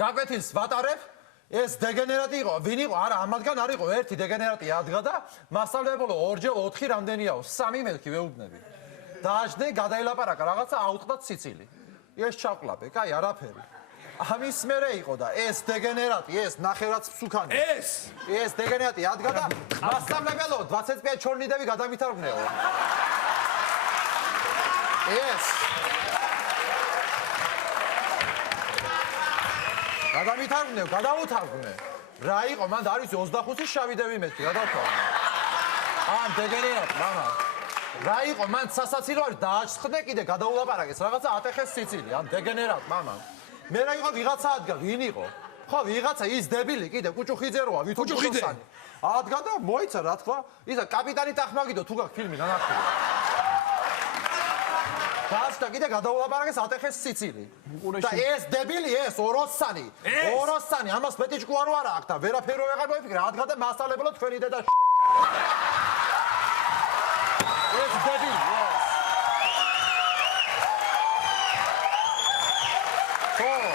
გაკვეთილს ვატარებ ეს დეგენერატი იყო ვინ იყო არა ამათგან არ იყო ერთი დეგენერატი ადგა და მასწავლებელო 2-ჯერ 4 რამდენიაო 3 მელქი ვეუბნები დააჯდე გადაელაპარაკა რაღაცა აუტყდათ სიცილი ეს ჩავყლაპე კაი არაფერი ამის მერე იყო და ეს დეგენერატი ეს ნახევრად ფსუქანი ეს დეგენერატი ადგა და მასწავლებელო 25 ჩორნიდები გადამითარგმნეო ეს გადამითარგმნე გადავუთარგმნე რა იყო მანდ არის 25-ის შავიდები მეთქი გადავთვალე ამ დეგენერატ მამა რა იყო მან სასაცილო არის დააჭხდე კიდე გადაულაპარაკეს რაღაცა ატეხეს სიცილი ამ დეგენერატ მამა მე რა იყო ვიღაცა ადგა ვინ იყო ხო ვიღაცა ის დებილი კიდე კუჭუხიძე როა ვითომ კუჭუხიძე ადგა და მოიცა რა თქვა ისა კაპიტანი ტახმაგიდო თუ გაქვს ფილმი ნანახი და კიდე გადაულაპარაკეს ატეხეს სიცილი და ეს დებილი ეს ოროსანი ამას მეტი ჭკუა რო არა აქვს და ვერაფერი ვეღარ მოიფიქრე ადგა და მასწავლებელო თქვენი დედა ეს დებილი ხო